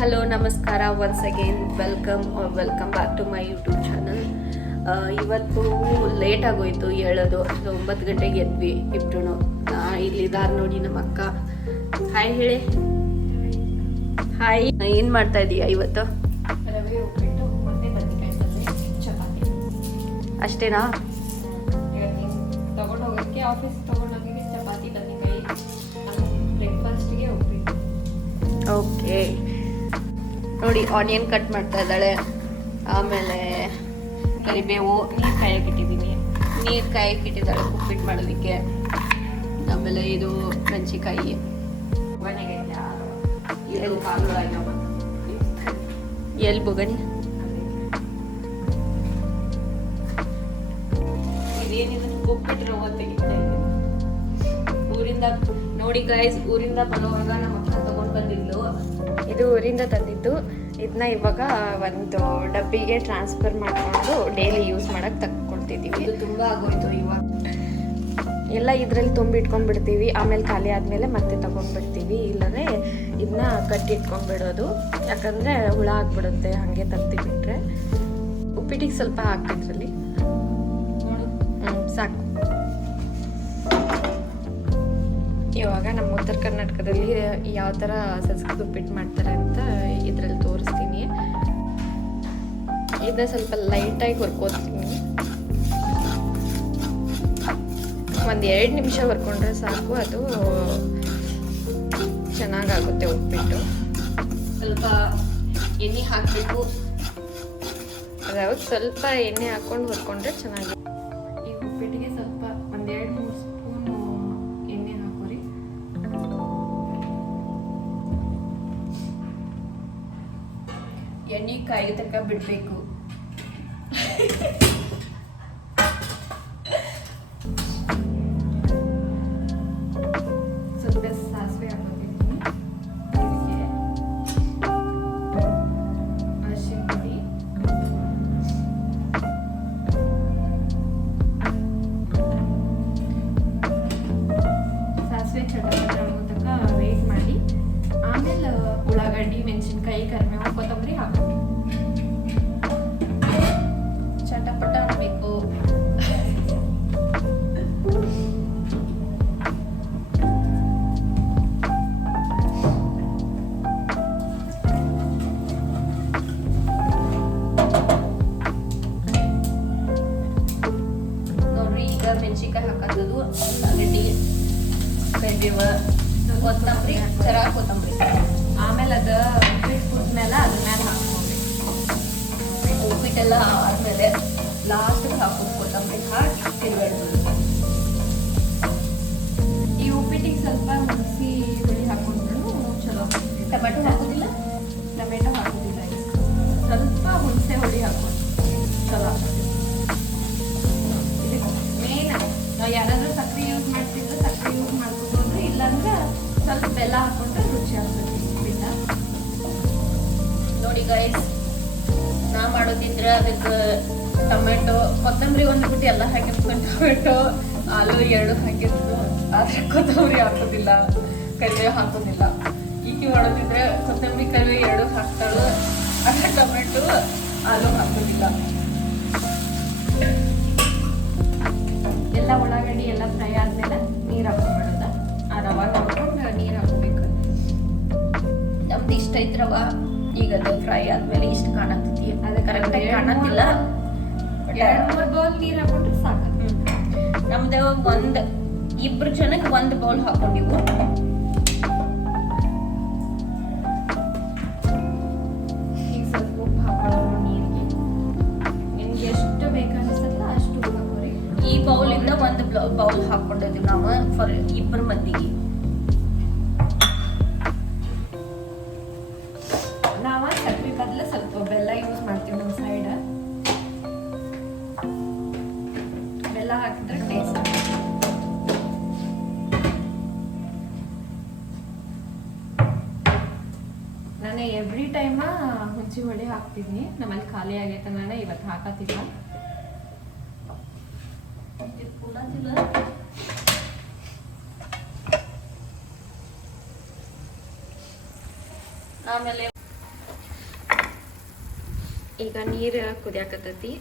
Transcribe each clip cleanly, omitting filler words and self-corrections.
Hello ನಮಸ್ಕಾರ, once again welcome back to my YouTube channel. ಇವತ್ತು late ಆಗೋಯ್ತು ಹೇಳೋದು. 9 ಗಂಟೆಗೆ ಎದ್ವಿ ಇಬ್ರು. ಇಲ್ಲಿದ್ದಾರೆ ನೋಡಿ ನಮ್ಮ ಅಕ್ಕ. ಹಾಯ್ ಹೇಳಿ. ಹಾಯ್. ಏನು ಮಾಡ್ತಾ ಇದೀಯ ಇವತ್ತು? ರವೆ ಉಪ್ಪಿಟ್ಟು ಮತ್ತೆ ಬದನೆಕಾಯಿ ಪಲ್ಯ, ಚಪಾತಿ ಅಷ್ಟೇನಾ? ತಗೊಂಡು ಹೋಗೋಕ್ಕೆ ಆಫೀಸ್ ತಗೊಂಡೋಗಿ ಚಪಾತಿ ಬದನೆಕಾಯಿ, ಬ್ರೇಕ್ಫಾಸ್ಟ್ಗೆ ಉಪ್ಪಿಟ್ಟು. ಓಕೆ ನೋಡಿ, ಆನಿಯನ್ ಕಟ್ ಮಾಡ್ತಾ ಇದ್ದಾಳೆ. ಆಮೇಲೆ ಕರಿಬೇವು ನೀರು ಕಾಯಕ್ಕಿಟ್ಟಿದ್ದೀನಿ. ನೀರು ಕಾಯಕ್ಕಿಟ್ಟಿದ್ದಾಳೆ ಉಪ್ಪಿಟ್ಟು ಮಾಡೋದಕ್ಕೆ. ಆಮೇಲೆ ಇದು ಮೆಣಸಿಕಾಯಿ, ಎಲ್ಲಿ ಬೊಗಣಿ ಇದೇನಿದೆ ಉಪ್ಪಿಟ್ಟು ರವೆ ತೆಗಿತಾ ಇದ್ದೀನಿ. ಊರಿಂದ ನೋಡಿ ಗೈಸ್, ಊರಿಂದ ಬರುವಾಗ ನಮ್ಮ ಅಕ್ಕ ತಗೊಂಡು ಬಂದಿದ್ಲು. ಇದು ಊರಿಂದ ತಂದಿದ್ದು. ಇದನ್ನ ಇವಾಗ ಒಂದು ಡಬ್ಬಿಗೆ ಟ್ರಾನ್ಸ್ಫರ್ ಮಾಡಿಕೊಂಡು ಡೈಲಿ ಯೂಸ್ ಮಾಡಕ್ಕೆ ತಗೊಳ್ತಿದ್ದೀವಿ. ಇದು ತುಂಬ ಆಗೋಯ್ತು ಇವಾಗ. ಎಲ್ಲ ಇದರಲ್ಲಿ ತುಂಬಿಟ್ಕೊಂಡ್ಬಿಡ್ತೀವಿ. ಆಮೇಲೆ ಖಾಲಿ ಆದಮೇಲೆ ಮತ್ತೆ ತೊಗೊಂಡ್ಬಿಡ್ತೀವಿ. ಇಲ್ಲಂದರೆ ಇದನ್ನ ಕಟ್ಟಿ ಇಟ್ಕೊಂಡ್ಬಿಡೋದು. ಯಾಕಂದರೆ ಹುಳ ಆಗಿಬಿಡುತ್ತೆ ಹಾಗೆ ತೆಗ್ದುಬಿಟ್ರೆ. ಉಪ್ಪಿಟ್ಟಿಗೆ ಸ್ವಲ್ಪ ಹಾಕ್ಬಿಟ್ರಲ್ಲಿ ಸಾಕು. ಇವಾಗ ನಮ್ಮ ಉತ್ತರ ಕರ್ನಾಟಕದಲ್ಲಿ ಯಾವ ಥರ ಸಜ್ಜದ ಉಪ್ಪಿಟ್ಟು ಮಾಡ್ತಾರೆ ಅಂತ ಇದರಲ್ಲಿ ತೋರಿಸ್ತೀನಿ. ಇದನ್ನ ಸ್ವಲ್ಪ ಲೈಟಾಗಿ ಹುರ್ಕೋತೀನಿ. 1-2 ನಿಮಿಷ ಹುರ್ಕೊಂಡ್ರೆ ಸಾಕು. ಅದು ಚೆನ್ನಾಗಾಗುತ್ತೆ ಉಪ್ಪಿಟ್ಟು. ಸ್ವಲ್ಪ ಎಣ್ಣೆ ಹಾಕಬೇಕು. ಅದಾವಾಗ ಸ್ವಲ್ಪ ಎಣ್ಣೆ ಹಾಕ್ಕೊಂಡು ಹುರ್ಕೊಂಡ್ರೆ ಚೆನ್ನಾಗಿ. ಈ ಉಪ್ಪಿಟ್ಟಿಗೆ ಸ್ವಲ್ಪ 1-2-3 ಸ್ಪೂನು ಎಣ್ಣೆ ಹಾಕೋರಿ. ಎಣ್ಣೆ ಕಾಯಿ ತನಕ ಬಿಡಬೇಕು. ಸ್ವಲ್ಪ ಸಾಸಿವೆ ಹಾಕೋತೀನಿ. ಅರಿಶಿನ ಪುಡಿ, ಸಾಸಿವೆ ಚಟಪಟ ಆಗೋ ತನಕ ವೇಟ್ ಮಾಡಿ. ಆಮೇಲೆ ಉಳ್ಳಾಗಡ್ಡಿ, ಮೆಣಸಿನ್ಕಾಯಿ, ಕರಿಬೇವು, ಕೊತ್ತಂಬರಿ ಹಾಕೋದು. ಚಟಪಟ ಅನ್ನಬೇಕು. ನೋಡ್ರಿ, ಈಗ ಮೆಣಸಿನ್ಕಾಯಿ ಹಾಕೋದು, ಉಳ್ಳಾಗಡ್ಡಿ, ಕರಿಬೇವು, ಕೊತ್ತಂಬರಿ, ಕೊತ್ತಂಬರಿ. ಆಮೇಲೆ ಅದು ಉಪ್ಪಿಟ್ಟು ಕುದ್ಮೇಲೆ ಅದ್ರ ಮೇಲೆ ಹಾಕ್ಕೋಬೇಕು. ಉಪ್ಪಿಟ್ಟೆಲ್ಲ ಆದ್ಮೇಲೆ ಲಾಸ್ಟಿಗೆ ಹಾಕೋದು ಕೊತ್ತಂಬರಿ ಹಾಕಿ ತಿರುಗಾಡ್ಬೋದು. ಈ ಉಪ್ಪಿಟ್ಟಿಗೆ ಸ್ವಲ್ಪ ಹುಣಸಿ ಹುಳಿ ಹಾಕೊಂಡ್ರು ಚಲೋ. ಟೊಮೆಟೊ ಹಾಕೋದಿಲ್ಲ? ಟೊಮೆಟೊ ಹಾಕೋದಿಲ್ಲ. ಸ್ವಲ್ಪ ಹುಣಸೆ ಹುಳಿ ಹಾಕೊಂಡು ಚಲೋ ಆಗ್ತದೆ. ಇದಕ್ಕೆ ಮೇನ್ ನಾವು ಯಾರಾದರೂ ಸಕ್ಕರೆ ಯೂಸ್ ಮಾಡ್ತಿದ್ರೆ ಸಕ್ಕರೆ ಯೂಸ್ ಮಾಡ್ಕೋಬೋದು. ಇಲ್ಲಾಂದ್ರೆ ಸ್ವಲ್ಪ ಬೆಲ್ಲ ಹಾಕೊಂಡ್ರೆ ರುಚಿ ಆಗ್ತದೆ ಉಪ್ಪಿಟ್ಟ. ನೋಡಿ ಗೈಸ್, ನಾ ಮಾಡೋದಿದ್ರೆ ಅದಕ್ಕೆ ಟೊಮೆಟೊ, ಕೊತ್ತಂಬರಿ ಒಂದು ಬಿಟ್ಟು ಎಲ್ಲ ಹಾಕಿರ್ಕೊಂಡು ಟೊಮೆಟೊ, ಆಲೂ 2 ಹಾಕಿದ್ದು. ಆದರೆ ಕೊತ್ತಂಬರಿ ಹಾಕೋದಿಲ್ಲ, ಕರಿಬೇವು ಹಾಕೋದಿಲ್ಲ. ಈಕೆ ಮಾಡೋದಿದ್ರೆ ಕೊತ್ತಂಬರಿ, ಕರಿಬೇವು 2 ಹಾಕ್ತಾಳು. ಆದರೆ ಟೊಮೆಟೊ, ಆಲೂ ಹಾಕೋದಿಲ್ಲ. ಎಲ್ಲ ಉಳ್ಳಾಗಡ್ಡಿ ಎಲ್ಲ ಫ್ರೈ ಆದ್ಮೇಲೆ ನೀರು ಹಾಕೊಂಡ್ಬಿಡೋದ. ಆ ರವೆ ನೋಡ್ಕೊಂಡು ನೀರು ಹಾಕೋಬೇಕು. ನಮ್ದು ಇಷ್ಟ ಐತ್ರವ. ಈಗ ಅದು ಫ್ರೈ ಆದ್ಮೇಲೆ ಇಷ್ಟು ಕಾಣತ್ತಿ. ಅದು ಕರೆಕ್ಟಾಗಿ ಕಾಣತ್ತಿಲ್ಲ. 2-3 ಬೌಲ್ ನೀರು ಹಾಕೊಂಡ್ರೆ ಸಾಕು. ನಮ್ದು ಇಬ್ರು ಜನಕ್ಕೆ 1 ಬೌಲ್ ಹಾಕೊಂಡಿವು. ಈಗ ಸ್ವಲ್ಪ ಉಪ್ಪು ಹಾಕೊಳ್ಳೋಣ ನೀರಿಗೆ. ನಿಮ್ಗೆ ಎಷ್ಟು ಬೇಕನ್ನಿಸುತ್ತಲ್ಲ ಅಷ್ಟು ಹಾಕೋರಿ. ಈ ಬೌಲಿಂದ 1 ಬೌಲ್ ಹಾಕೊಂಡಿದ್ದೀವಿ ನಾವು ಫಾರ್ 2 ಮಂದಿಗೆ. ನಾವು ಸಕ್ಕರೆ ಬದಲು ಸ್ವಲ್ಪ ಬೆಲ್ಲ ಯೂಸ್ ಮಾಡ್ತೀವಿ ನಮ್ಮ ಸೈಡ್. ಬೆಲ್ಲ ಹಾಕಿದ್ರೆ ಟೇಸ್ಟ್. ನಾನು ಎವ್ರಿ ಟೈಮ ಹುಣಸಿ ಹುಳಿ ಹಾಕ್ತಿದ್ನಿ. ನಮ್ಮಲ್ಲಿ ಖಾಲಿ ಆಗೈತೆ, ನಾನು ಇವತ್ತು ಹಾಕತ್ತಿಲ್ಲ. ಆಮೇಲೆ ಈಗ ನೀರು ಕುದಿಯಾಕತ್ತೈತಿ.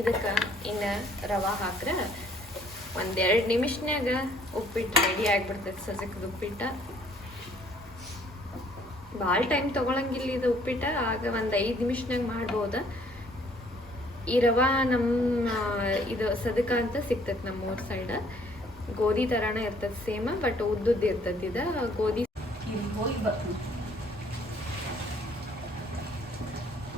ಇದಕ್ಕೆ ಇನ್ನು ರವೆ ಹಾಕ್ರೆ 1-2 ನಿಮಿಷನ್ಯಾಗ ಉಪ್ಪಿಟ್ಟು ರೆಡಿ ಆಗಿಬಿಡ್ತೈತಿ. ಸಜ್ಜಕದ ಉಪ್ಪಿಟ್ಟು ಭಾಳ ಟೈಮ್ ತೊಗೊಳಂಗಿಲ್ಲ ಇದು ಉಪ್ಪಿಟ್ಟು. ಆಗ 1-5 ನಿಮಿಷನಾಗ ಮಾಡ್ಬೋದು. ಈ ರವೆ ನಮ್ಮ ಇದು ಸದಕ ಅಂತ ಸಿಗ್ತೈತಿ ನಮ್ಮ ಊರ್ ಸೈಡ್. ಗೋಧಿ ಥರನ ಇರ್ತದೆ ಸೇಮ್, ಬಟ್ ಉದ್ದುದ್ದು ಇರ್ತೈತಿ. ಇದು ಗೋಧಿ ಹೋಗಿ ಬರ್ತೀನಿ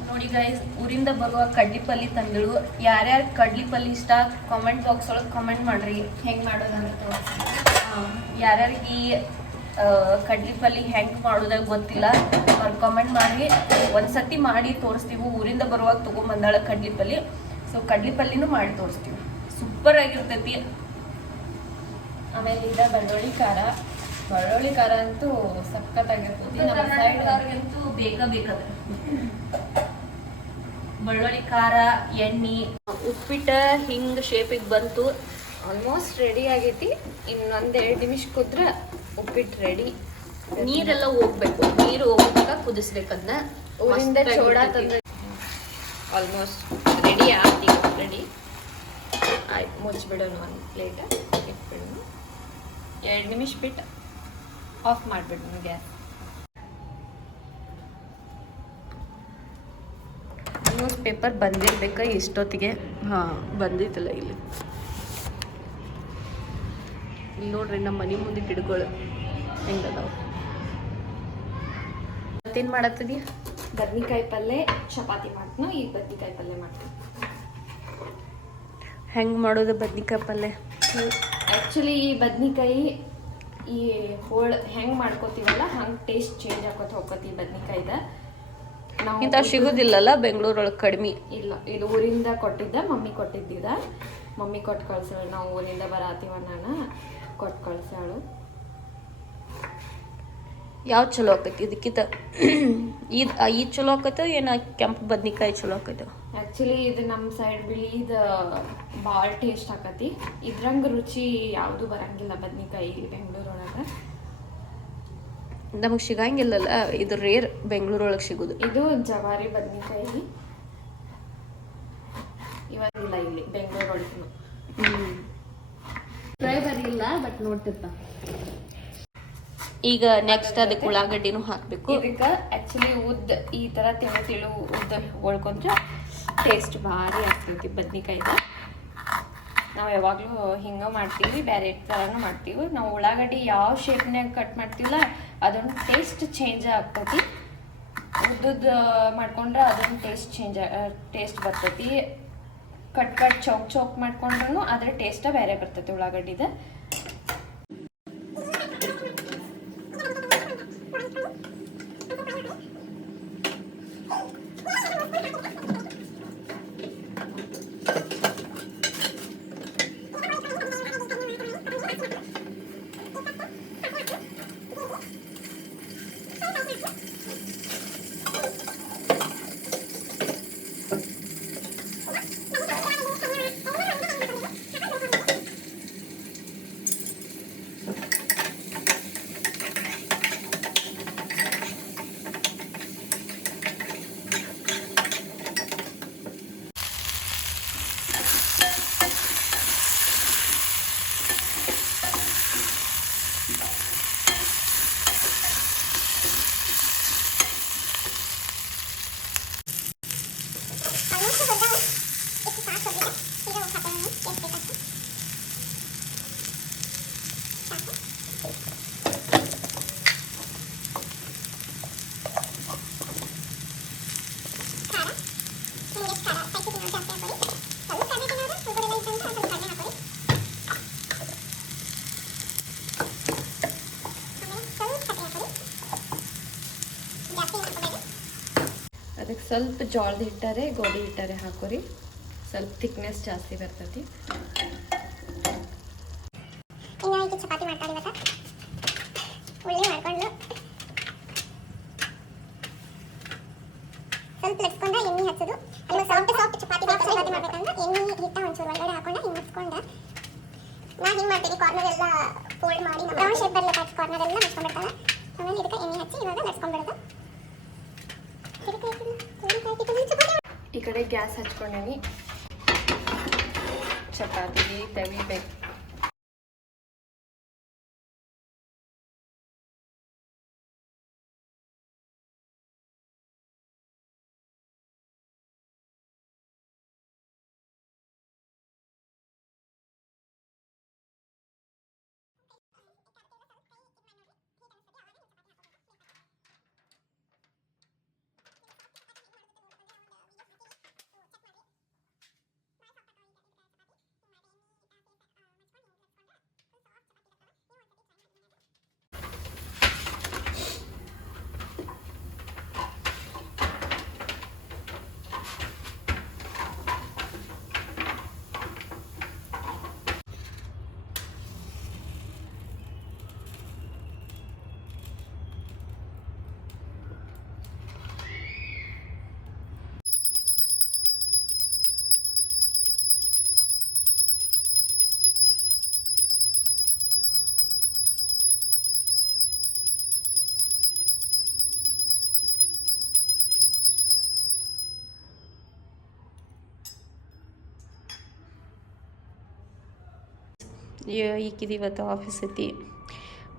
ನೋಡಿ ಗೈಸ್. ಊರಿಂದ ಬರುವ ಕಡ್ಲಿಪಲ್ಲಿ ತಂದಳು. ಯಾರ್ಯಾರು ಕಡ್ಲಿಪಲ್ಲಿ ಇಷ್ಟ ಕಾಮೆಂಟ್ ಬಾಕ್ಸ್ ಒಳಗೆ ಕಾಮೆಂಟ್ ಮಾಡ್ರಿ ಹೆಂಗೆ ಮಾಡೋದಂತ ತೋರಿಸಿ. ಯಾರ್ಯಾರಿಗೆ ಈ ಕಡ್ಲಿಪಲ್ಲಿ ಹೆಂಗೆ ಮಾಡೋದಾಗ ಗೊತ್ತಿಲ್ಲ ಅವ್ರು ಕಾಮೆಂಟ್ ಮಾಡಿ. ಒಂದ್ಸತಿ ಮಾಡಿ ತೋರಿಸ್ತೀವಿ. ಊರಿಂದ ಬರುವಾಗ ತೊಗೊಂಬಂದಾಳ ಕಡ್ಲಿಪಲ್ಲಿ. ಸೊ ಕಡ್ಲಿಪಲ್ಲಿನೂ ಮಾಡಿ ತೋರಿಸ್ತೀವಿ. ಸೂಪರ್ ಆಗಿರ್ತೈತಿ. ಆಮೇಲೆ ಇದ ಬೆಳ್ಳುಳ್ಳಿ ಖಾರ ಅಂತೂ ಸಖತ್ತಾಗಿರ್ತೈತಿ. ನಮ್ಮ ಸೈಡ್ ಅವ್ರಿಗಂತೂ ಬೇಕದ ಬೆಳ್ಳುಳ್ಳಿ ಖಾರ, ಎಣ್ಣೆ. ಉಪ್ಪಿಟ್ಟು ಹಿಂಗೆ ಶೇಪಿಗೆ ಬಂತು. ಆಲ್ಮೋಸ್ಟ್ ರೆಡಿ ಆಗೈತಿ. ಇನ್ನೊಂದು-2 ನಿಮಿಷ ಕುದ್ರೆ ಉಪ್ಪಿಟ್ಟು ರೆಡಿ. ನೀರೆಲ್ಲ ಹೋಗ್ಬೇಕು. ನೀರು ಹೋಗ್ಬೇಕಾ ಕುದಿಸ್ಬೇಕದನ್ನ. ಊರಿಂದ ಚೋಡ ತಂದ್ರೆ ಆಲ್ಮೋಸ್ಟ್ ರೆಡಿ ಆಗಿ ರೆಡಿ ಆಯ್ತು. ಮುಚ್ಚಿಬಿಡೋಣ ಒಂದು ಪ್ಲೇಟ್ ಇಟ್ಬಿಡೋಣ. 2 ನಿಮಿಷ ಬಿಟ್ಟು ಆಫ್ ಮಾಡಿಬಿಡೋಣ ಗ್ಯಾಸ್. ನ್ಯೂಸ್ ಪೇಪರ್ ಬಂದಿರ್ಬೇಕ ಇಷ್ಟೊತ್ತಿಗೆ. ಬಂದಿತ್ತಲ್ಲ ಇಲ್ಲಿ ನೋಡ್ರಿ ನಮ್ಮ ಮನೆ ಮುಂದೆ ಗಿಡಗಳು ಹೆಂಗದಾವ. ಮತ್ತೇನು ಮಾಡತ್ತದಿ? ಬದ್ನಿಕಾಯಿ ಪಲ್ಯ ಚಪಾತಿ ಮಾಡ್ತೀನಿ. ಈಗ ಬದ್ನಿಕಾಯಿ ಪಲ್ಯ ಮಾಡ್ತೀನಿ. ಹೆಂಗೆ ಮಾಡೋದು ಬದ್ನಿಕಾಯಿ ಪಲ್ಯ? ಆ್ಯಕ್ಚುಲಿ ಈ ಬದ್ನಿಕಾಯಿ ಈ ಹೋಳು ಹೆಂಗೆ ಮಾಡ್ಕೋತೀವಲ್ಲ ಹಂಗೆ ಟೇಸ್ಟ್ ಚೇಂಜ್ ಆಕೋತ ಹೋಗ್ತೈತಿ ಈ ಬದ್ನಿಕಾಯ್ದ. ನಾವು ಇಂಥ ಸಿಗೋದಿಲ್ಲಲ್ಲ ಬೆಂಗಳೂರೊಳಗೆ ಕಡಿಮೆ. ಇಲ್ಲ, ಇದು ಊರಿಂದ ಕೊಟ್ಟಿದ್ದ. ಮಮ್ಮಿ ಕೊಟ್ಟಿದ್ದಿದ. ಮಮ್ಮಿ ಕೊಟ್ಟು ಕಳ್ಸಾಳು. ನಾವು ಊರಿಂದ ಬರಾತೀವ ನಾನು ಕೊಟ್ಟು ಕಳ್ಸಾಳು. ಯಾವ್ದು ಚಲೋ ಆಕೈತಿ ಇದಕ್ಕಿಂತ? ಇದು ಚಲೋ ಆಕೈತೆ ಏನು ಕೆಂಪು ಬದ್ನಿಕಾಯಿ ಚಲೋ ಆಕೈತೆ? ಆ್ಯಕ್ಚುಲಿ ಇದು ನಮ್ಮ ಸೈಡ್ ಬಿಳಿದು ಭಾಳ ಟೇಸ್ಟ್ ಆಕತಿ. ಇದ್ರಂಗೆ ರುಚಿ ಯಾವುದು ಬರಂಗಿಲ್ಲ ಬದ್ನಿಕಾಯಿ ಬೆಂಗಳೂರೊಳಗೆ. ನಮಗೆ ಸಿಗಂಗಿಲ್ಲಲ್ಲ, ಇದು ರೇರ್ ಬೆಂಗಳೂರೊಳಗೆ ಸಿಗೋದು. ಇದು ಜವಾರಿ ಬದ್ನಿಕಾಯಿ ಇವಾಗಿಲ್ಲ ಇಲ್ಲಿ ಬೆಂಗಳೂರೊಳಗೆ. Try ಬರಿಲ್ಲ but ನೋಡ್ತಿರ್ತ. ಈಗ ನೆಕ್ಸ್ಟ್ ಅದಕ್ಕೆ ಉಳ್ಳಾಗಡ್ಡಿನೂ ಹಾಕಬೇಕು. ಇದಕ್ಕೆ ಆ್ಯಕ್ಚುಲಿ ಈ ಥರ ತಿಳು ಉದ್ದ ಒಳ್ಕೊಂಡ್ರೆ ಟೇಸ್ಟ್ ಭಾರಿ ಆಗ್ತೈತಿ ಬದ್ನಿಕಾಯ್ದ. ನಾವು ಯಾವಾಗಲೂ ಹಿಂಗೆ ಮಾಡ್ತೀವಿ, ಬೇರೆ ಥರನೂ ಮಾಡ್ತೀವಿ. ನಾವು ಉಳ್ಳಾಗಡ್ಡಿ ಯಾವ ಶೇಪ್ನಾಗ ಕಟ್ ಮಾಡ್ತೀವಲ್ಲ ಅದೊಂದು ಟೇಸ್ಟ್ ಚೇಂಜ್ ಆಗ್ತೈತಿ. ಉದ್ದುದ್ದು ಮಾಡ್ಕೊಂಡ್ರೆ ಅದೊಂದು ಟೇಸ್ಟ್ ಬರ್ತೈತಿ. ಕಟ್ ಚೌಕ್ ಮಾಡ್ಕೊಂಡ್ರೂ ಅದ್ರ ಟೇಸ್ಟ ಬೇರೆ ಬರ್ತೈತಿ ಉಳ್ಳಾಗಡ್ಡಿದ. ಅದಕ್ಕೆ ಸ್ವಲ್ಪ ಜೋಳದ ಹಿಟ್ಟರೆ ಗೋಧಿ ಹಿಟ್ಟರೆ ಹಾಕೋರಿ. ಸ್ವಲ್ಪ ಥಿಕ್ನೆಸ್ ಜಾಸ್ತಿ ಬರ್ತೈತಿ. ಚಪಾತಿ ಮಾಡ್ತಾರೆ ಇವತ್ತು. ಉಳ್ಳಿ ಮಾಡ್ಕೊಂಡು ಸ್ವಲ್ಪ ಲಟ್ಸ್ಕೊಂಡ ಎಣ್ಣೆ ಹಚ್ಚೋದು. ಅಲ್ಲಿ ಸಾಫ್ಟ್ ಚಪಾತಿ ಮಾಡ್ಬೇಕಂದ್ರೆ ಎಣ್ಣೆ ಹಿಟ್ಟ ಒಂಚೂರು ಒಳಗಡೆ ಹಾಕೊಂಡು ಹಿಂಗೆ ಹಚ್ಕೊಂಡು ನಾ ಹಿಂಗೆ ಮಾಡ್ತೀನಿ. ಕಾರ್ನರ್ ಎಲ್ಲ ಫೋಲ್ಡ್ ಮಾಡಿ ರೌಂಡ್ ಶೇಪ್ ಬರಲಿಕ್ಕೆ ಕಾರ್ನರ್ ಎಲ್ಲ ಹಚ್ಕೊಂಡ್ಬಿಡ್ತಾಳೆ. ಆಮೇಲೆ ಇದಕ್ಕೆ ಎಣ್ಣೆ ಹಚ್ಚಿ ಇವಾಗ ಲಟ್ಸ್ಕೊಂಡ್ಬಿಡೋದು. ಈ ಕಡೆ ಗ್ಯಾಸ್ ಹಚ್ಕೊಂಡೇನಿ, ಚಪಾತಿಗೆ ತೆಗಿಬೇಕು. ಈಕಿದು ಇವತ್ತು ಆಫೀಸ್ ಐತಿ,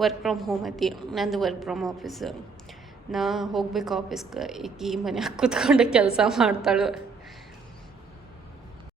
ವರ್ಕ್ ಫ್ರಮ್ ಹೋಮ್ ಐತಿ. ನಂದು ವರ್ಕ್ ಫ್ರಮ್ ಆಫೀಸ್. ನಾ ಹೋಗ್ಬೇಕು ಆಫೀಸ್ಗೆ. ಈಕಿ ಮನ್ಯಾಗ ಕೂತ್ಕೊಂಡು ಕೆಲಸ ಮಾಡ್ತಾಳು.